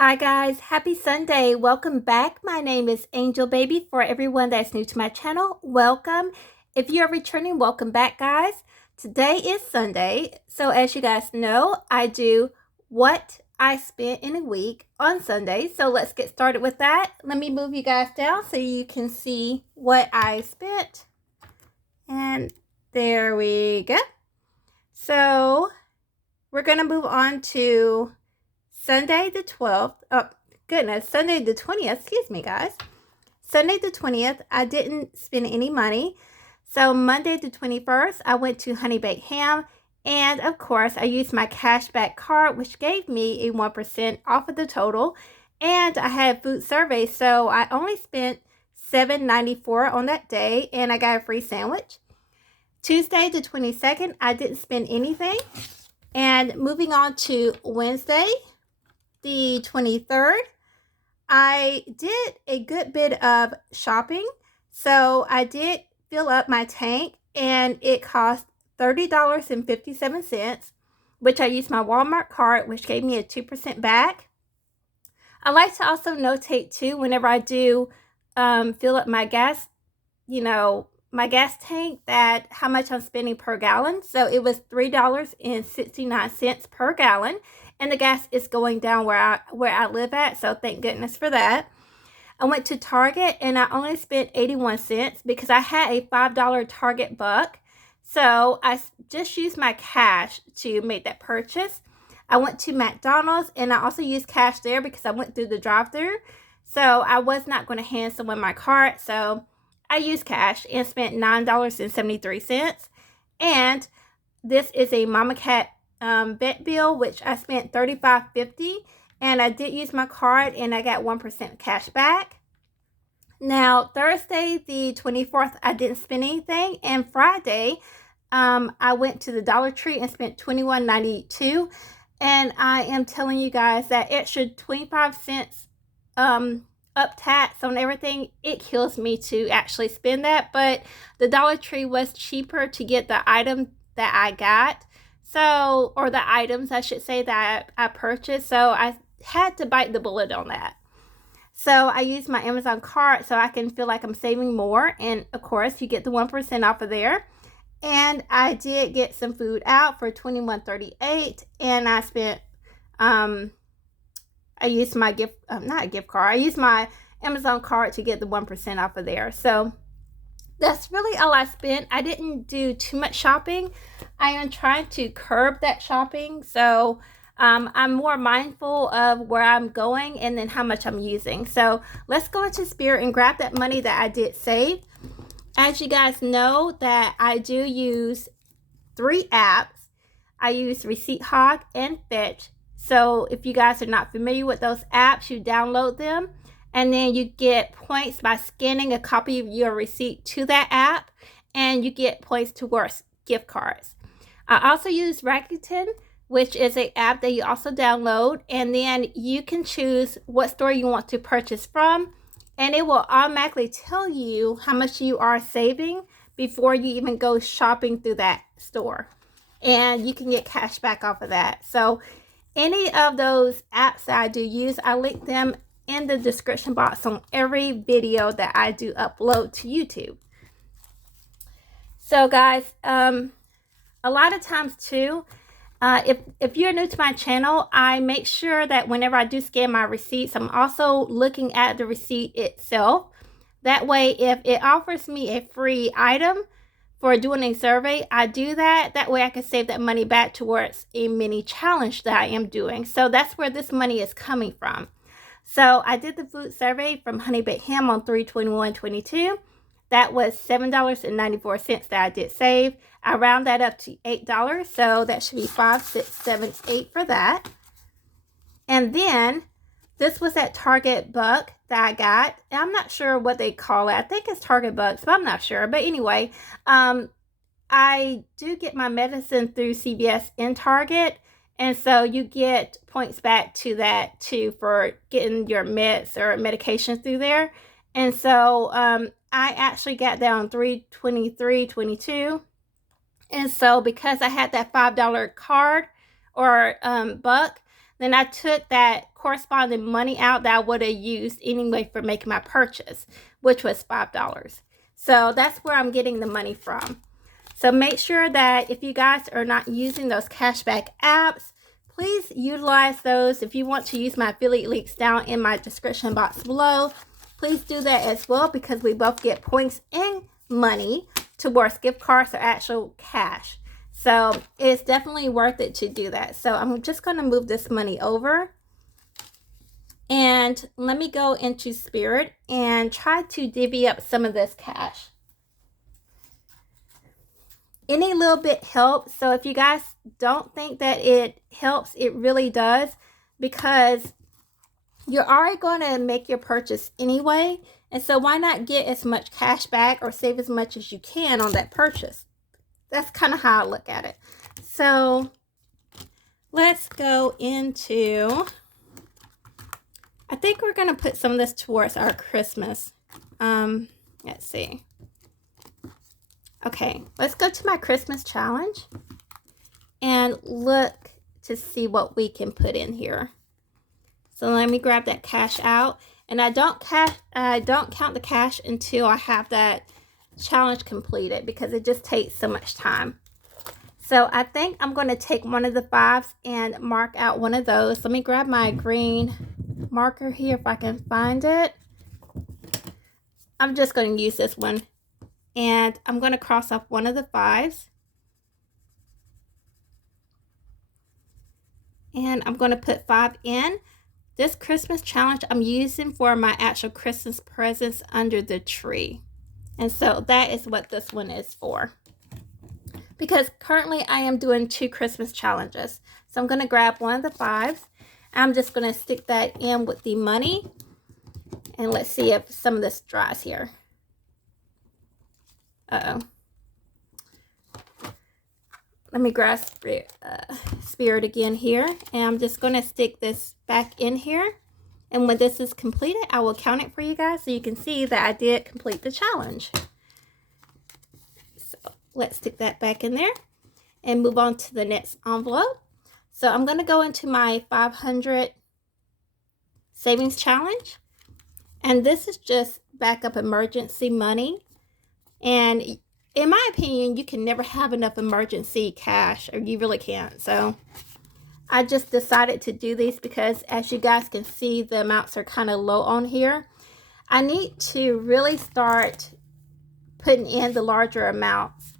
Hi guys, happy Sunday. Welcome back. My name is Angel Baby. For everyone that's new to my channel, welcome. If you're returning, welcome back guys. Today is Sunday. So as you guys know, I do what I spent in a week on Sunday. So let's get started with that. Let me move you guys down so you can see what I spent. And there we go. So we're going to move on to Sunday the 12th, Sunday the 20th, excuse me, guys. Sunday the 20th, I didn't spend any money. So Monday the 21st, I went to Honey Baked Ham. And of course, I used my cashback card, which gave me a 1% off of the total. And I had food survey, so I only spent $7.94 on that day, and I got a free sandwich. Tuesday the 22nd, I didn't spend anything. And moving on to Wednesday, the 23rd, I did a good bit of shopping. So I did fill up my tank and it cost $30.57, which I used my Walmart card, which gave me a 2% back. I like to also notate too, whenever I do fill up my gas, my gas tank, that how much I'm spending per gallon. So it was $3.69 per gallon. And the gas is going down where I live at, so thank goodness for that. I went to Target and I only spent 81 cents because I had a $5 Target buck. So I just used my cash to make that purchase. I went to McDonald's and I also used cash there because I went through the drive-thru. So I was not going to hand someone my card, so I used cash and spent $9.73. And this is a Mama Cat vet bill, which I spent $35.50, and I did use my card and I got 1% cash back. Now Thursday the 24th, I didn't spend anything, and Friday I went to the Dollar Tree and spent $21.92, and I am telling you guys that extra 25 cents up tax on everything, it kills me to actually spend that. But the Dollar Tree was cheaper to get the item that I got, so, or the items I should say that I purchased, so I had to bite the bullet on that. So I used my Amazon card so I can feel like I'm saving more, and of course you get the 1% off of there. And I did get some food out for $21.38, and I spent I used my not a gift card, I used my Amazon card to get the 1% off of there. So that's really all I spent. I didn't do too much shopping. I am trying to curb that shopping. So I'm more mindful of where I'm going and then how much I'm using. So let's go into Spirit and grab that money that I did save. As you guys know, that I do use 3 apps. I use Receipt Hog and Fetch. So if you guys are not familiar with those apps, you download them, and then you get points by scanning a copy of your receipt to that app, and you get points towards gift cards. I also use Rakuten, which is an app that you also download, and then you can choose what store you want to purchase from, and it will automatically tell you how much you are saving before you even go shopping through that store. And you can get cash back off of that. So any of those apps that I do use, I link them in the description box on every video that I do upload to YouTube. So guys, a lot of times too, if you're new to my channel, I make sure that whenever I do scan my receipts, I'm also looking at the receipt itself. That way, if it offers me a free item for doing a survey, I do that. That way I can save that money back towards a mini challenge that I am doing. So that's where this money is coming from. So I did the food survey from Honey Baked Ham on 3/21/22. That was $7.94 that I did save. I round that up to $8, so that should be 5, 6, 7, 8 for that. And then this was that Target buck that I got. I'm not sure what they call it. I think it's Target bucks, but I'm not sure. But anyway, I do get my medicine through CVS in Target, and so you get points back to that too for getting your meds or medication through there. And so I actually got that on 3/23/22. And so because I had that $5 card or buck, then I took that corresponding money out that I would have used anyway for making my purchase, which was $5. So that's where I'm getting the money from. So make sure that if you guys are not using those cashback apps, please utilize those. If you want to use my affiliate links down in my description box below, please do that as well, because we both get points and money towards gift cards or actual cash. So it's definitely worth it to do that. So I'm just going to move this money over. And let me go into Spirit and try to divvy up some of this cash. Any little bit helps. So if you guys don't think that it helps, it really does, because you're already going to make your purchase anyway. And so why not get as much cash back or save as much as you can on that purchase? That's kind of how I look at it. So let's go into, I think we're going to put some of this towards our Christmas. Let's see. Okay, let's go to my Christmas challenge and look to see what we can put in here. So let me grab that cash out, and I don't count the cash until I have that challenge completed, because it just takes so much time. So I think I'm going to take one of the 5s and mark out one of those. Let me grab my green marker here if I can find it. I'm just going to use this one, and I'm going to cross off one of the 5s. And I'm going to put 5 in. This Christmas challenge I'm using for my actual Christmas presents under the tree. And so that is what this one is for. Because currently I am doing 2 Christmas challenges. So I'm going to grab one of the 5s. I'm just going to stick that in with the money. And let's see if some of this dries here. Uh-oh. Let me grab Spirit again here. And I'm just going to stick this back in here. And when this is completed, I will count it for you guys so you can see that I did complete the challenge. So let's stick that back in there and move on to the next envelope. So I'm going to go into my 500 savings challenge. And this is just backup emergency money. And in my opinion, you can never have enough emergency cash, or you really can't. So I just decided to do these because, as you guys can see, the amounts are kind of low on here. I need to really start putting in the larger amounts.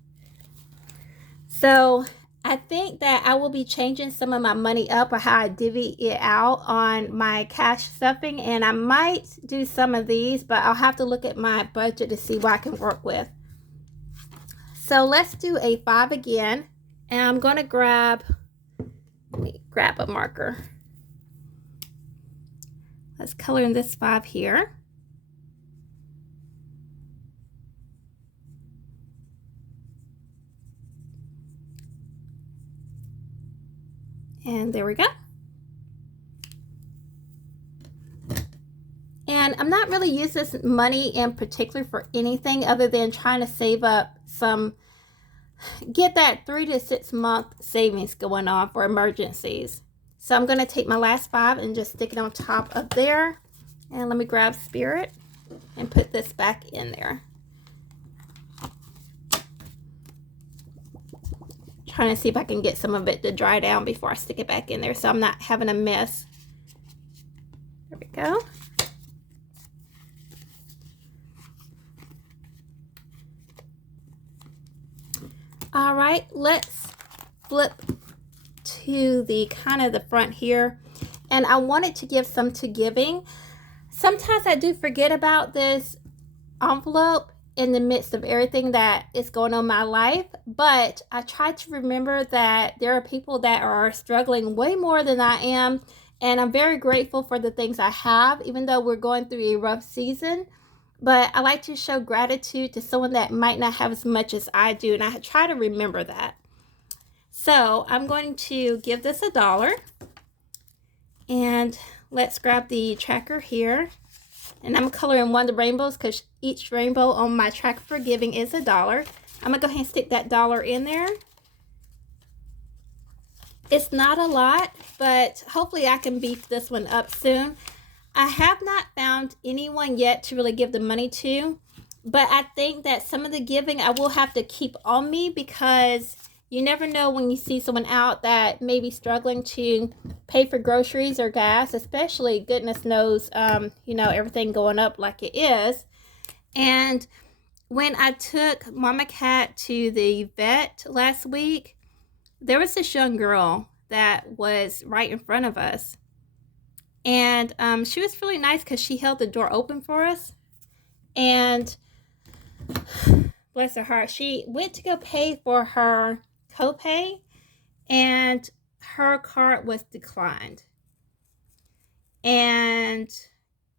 So I think that I will be changing some of my money up, or how I divvy it out on my cash stuffing. And I might do some of these, but I'll have to look at my budget to see what I can work with. So let's do a 5 again. And I'm going to grab a marker. Let's color in this 5 here. And there we go. And I'm not really using this money in particular for anything other than trying to save up some, get that 3 to 6 month savings going on for emergencies. So I'm going to take my last 5 and just stick it on top of there. And let me grab Spirit and put this back in there. Trying to see if I can get some of it to dry down before I stick it back in there, so I'm not having a mess. There we go. All right, let's flip to the kind of the front here. And I wanted to give some to giving. Sometimes I do forget about this envelope in the midst of everything that is going on in my life, but I try to remember that there are people that are struggling way more than I am, and I'm very grateful for the things I have, even though we're going through a rough season. But I like to show gratitude to someone that might not have as much as I do, and I try to remember that. So I'm going to give this $1, and let's grab the tracker here. And I'm coloring one of the rainbows because each rainbow on my tracker for giving is $1. I'm going to go ahead and stick that $1 in there. It's not a lot, but hopefully I can beef this one up soon. I have not found anyone yet to really give the money to, but I think that some of the giving I will have to keep on me, because you never know when you see someone out that may be struggling to pay for groceries or gas, especially goodness knows, everything going up like it is. And when I took Mama Cat to the vet last week, there was this young girl that was right in front of us. And she was really nice because she held the door open for us. And bless her heart, she went to go pay for her copay, and her card was declined. And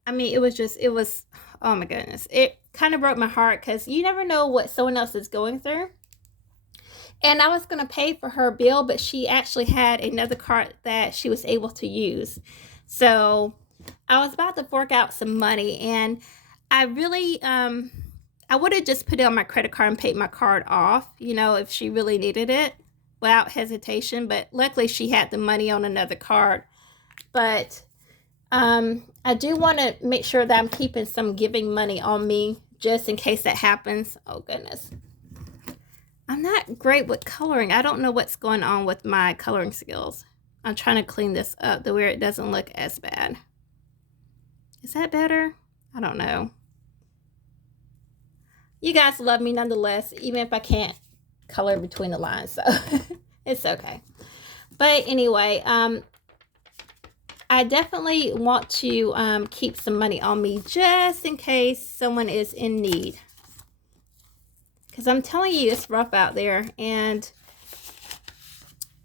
I mean, it was, oh my goodness. It kind of broke my heart because you never know what someone else is going through. And I was going to pay for her bill, but she actually had another card that she was able to use. So I was about to fork out some money, and I really, I would have just put it on my credit card and paid my card off, if she really needed it without hesitation. But luckily she had the money on another card. But I do want to make sure that I'm keeping some giving money on me just in case that happens. Oh, goodness. I'm not great with coloring. I don't know what's going on with my coloring skills. I'm trying to clean this up to where it doesn't look as bad. Is that better? I don't know. You guys love me nonetheless, even if I can't color between the lines, so it's okay. But anyway, I definitely want to keep some money on me just in case someone is in need. Because I'm telling you, it's rough out there. And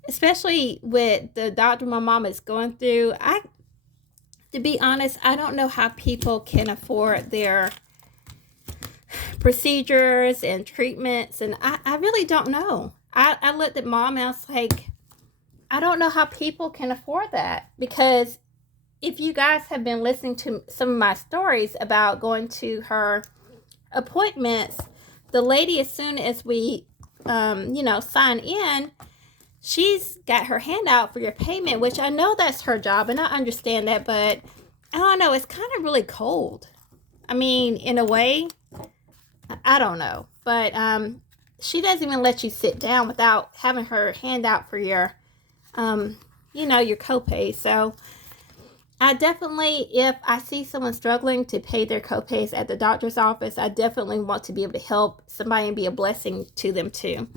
especially with the doctor my mom is going through, to be honest, I don't know how people can afford their procedures and treatments. And I really don't know. I looked at mom and I was like, I don't know how people can afford that. Because if you guys have been listening to some of my stories about going to her appointments, the lady, as soon as we, sign in, she's got her hand out for your payment, which I know that's her job, and I understand that, but I don't know, it's kind of really cold. I mean, in a way, I don't know, but she doesn't even let you sit down without having her hand out for your, your copay. So I definitely, if I see someone struggling to pay their copays at the doctor's office, I definitely want to be able to help somebody and be a blessing to them too.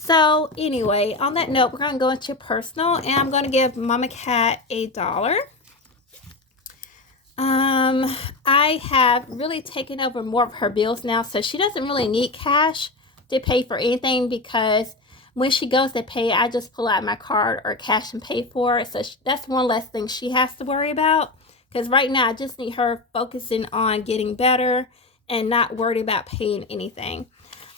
So anyway, on that note, we're going to go into personal, and I'm going to give Mama Cat $1. I have really taken over more of her bills now, so she doesn't really need cash to pay for anything, because when she goes to pay, I just pull out my card or cash and pay for it. So that's one less thing she has to worry about. Because right now, I just need her focusing on getting better and not worried about paying anything.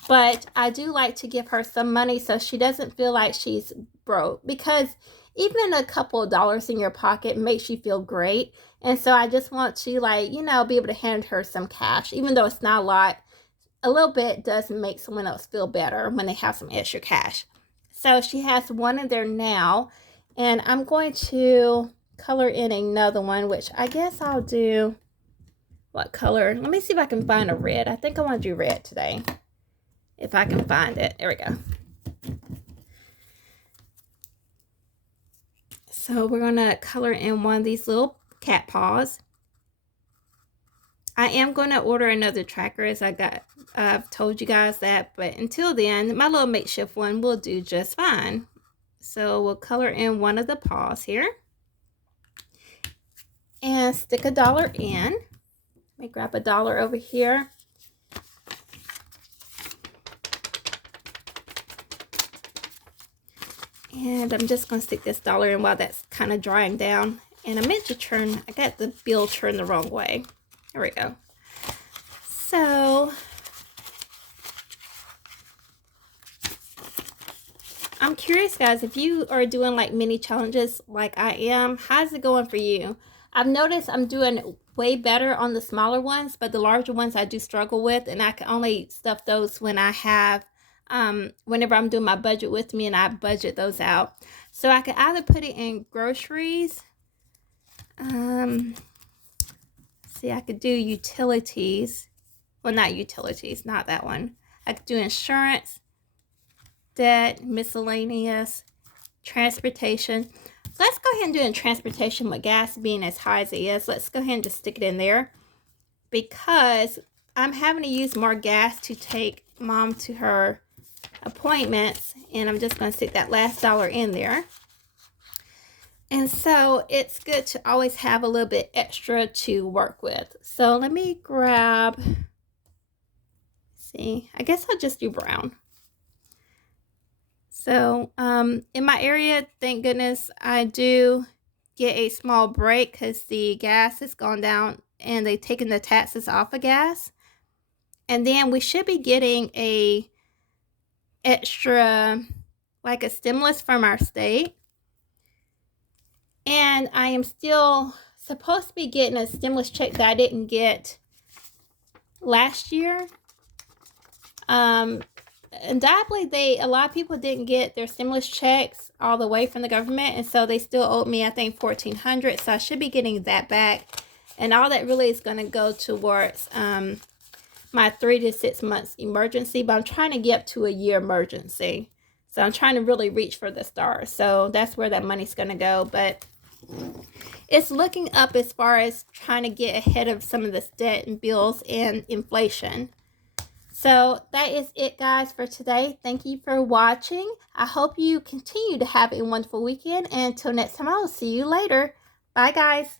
But I do like to give her some money so she doesn't feel like she's broke. Because even a couple of dollars in your pocket makes you feel great. And so I just want to, be able to hand her some cash. Even though it's not a lot, a little bit does make someone else feel better when they have some extra cash. So she has one in there now, and I'm going to color in another one, which I guess I'll do, what color? Let me see if I can find a red. I think I want to do red today, if I can find it. There we go. So we're going to color in one of these little cat paws. I am going to order another tracker, as I've told you guys that, but until then, my little makeshift one will do just fine. So we'll color in one of the paws here and stick $1 in. Let me grab $1 over here. And I'm just going to stick this $1 in while that's kind of drying down. And I meant to I got the bill turned the wrong way. There we go. So I'm curious, guys, if you are doing like mini challenges like I am, how's it going for you? I've noticed I'm doing way better on the smaller ones, but the larger ones I do struggle with, and I can only stuff those when I have whenever I'm doing my budget with me, and I budget those out. So I could either put it in groceries. See, I could do utilities. Well, not utilities, not that one. I could do insurance, debt, miscellaneous, transportation. Let's go ahead and do in transportation with gas being as high as it is. Let's go ahead and just stick it in there because I'm having to use more gas to take Mom to her appointments, and I'm just going to stick that last dollar in there. And so it's good to always have a little bit extra to work with. So let me grab, see, I guess I'll just do brown. So in my area, thank goodness, I do get a small break because the gas has gone down and they've taken the taxes off of gas. And then we should be getting a extra, like a stimulus from our state. And I am still supposed to be getting a stimulus check that I didn't get last year. Undoubtedly, a lot of people didn't get their stimulus checks all the way from the government, and so they still owed me, I think, $1,400. So I should be getting that back, and all that really is going to go towards my 3 to 6 months emergency. But I'm trying to get up to a year emergency, so I'm trying to really reach for the stars. So that's where that money's going to go. But it's looking up as far as trying to get ahead of some of this debt and bills and inflation. So that is it, guys, for today. Thank you for watching. I hope you continue to have a wonderful weekend. And until next time, I will see you later. Bye, guys.